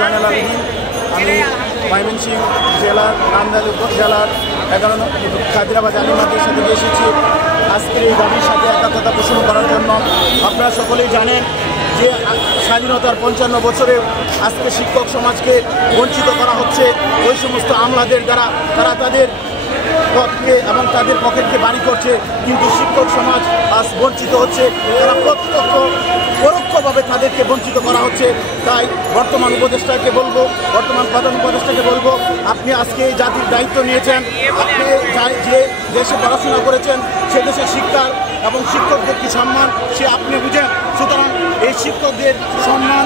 জয়নাল আবেদীন। আমি ময়মনসিংহ জেলার নান্দাইল উপজেলার 11 নং খাদিরাবাদ আলী মাদ্রাসা থেকে এসেছি আজকের এই দাবির সাথে একাত্মতা পোষণ করার জন্য। আপনারা সকলেই জানেন যে স্বাধীনতার 55 বছরে আজকে শিক্ষক সমাজকে বঞ্চিত করা হচ্ছে ওই সমস্ত আমলাদের দ্বারা। তারা তাদের পথকে এবং তাদের পকেটকে বাড়ি করছে, কিন্তু শিক্ষক সমাজ আজ বঞ্চিত হচ্ছে। তারা প্রত্যক্ষ পরোক্ষভাবে তাদেরকে বঞ্চিত করা হচ্ছে। তাই বর্তমান প্রধান উপদেষ্টাকে বলবো, আপনি আজকে এই জাতির দায়িত্ব নিয়েছেন, আপনি যে দেশে পড়াশোনা করেছেন সে দেশের শিক্ষার এবং শিক্ষকদের কি সম্মান সে আপনি বুঝেন। সুতরাং এই শিক্ষকদের সম্মান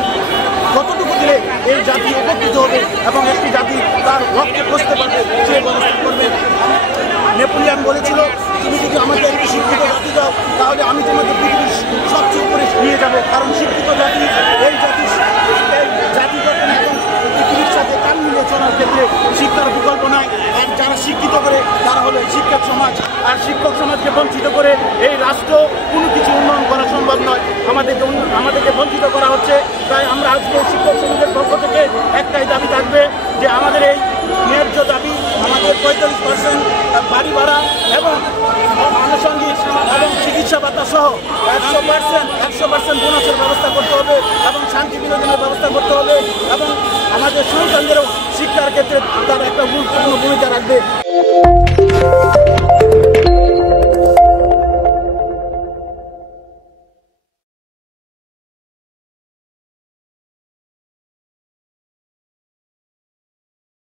কতটুকু দিলে এই জাতি উপকৃত হবে এবং একটি জাতি তার লক্ষ্যে পৌঁছতে পারবে সেই ব্যবস্থা করবে। নেপোলিয়ান বলেছিল, তুমি যদি আমাকে একটি শিক্ষিত জাতি দাও তাহলে আমি তোমাকে পৃথিবীর সবচেয়ে উপরে নিয়ে যাব। কারণ শিক্ষিত জাতি এই জাতি গঠন এবং পৃথিবীর সাথে তাল মিলিয়ে চলার ক্ষেত্রে শিক্ষার বিকল্প নাই। আর যারা শিক্ষিত করে তারা হলো শিক্ষক সমাজ। আর শিক্ষক সমাজকে বঞ্চিত করে এই রাষ্ট্র কোনো কিছু উন্নয়ন করা সম্ভব নয়। আমাদেরকে বঞ্চিত করা হচ্ছে। তাই আমরা আজকে শিক্ষক সমাজের পক্ষ থেকে একটাই দাবি থাকবে যে আমাদের এই ন্যায্য দাবি, আমাদের 45% বাড়ি ভাড়া এবং আনুষঙ্গিক এবং চিকিৎসা ভাতা সহ 100% বোনাসের ব্যবস্থা করতে হবে এবং শান্তি বিনোদনের ব্যবস্থা করতে হবে এবং আমাদের সন্তানদেরও শিক্ষার ক্ষেত্রে তারা একটা গুরুত্বপূর্ণ ভূমিকা রাখবে।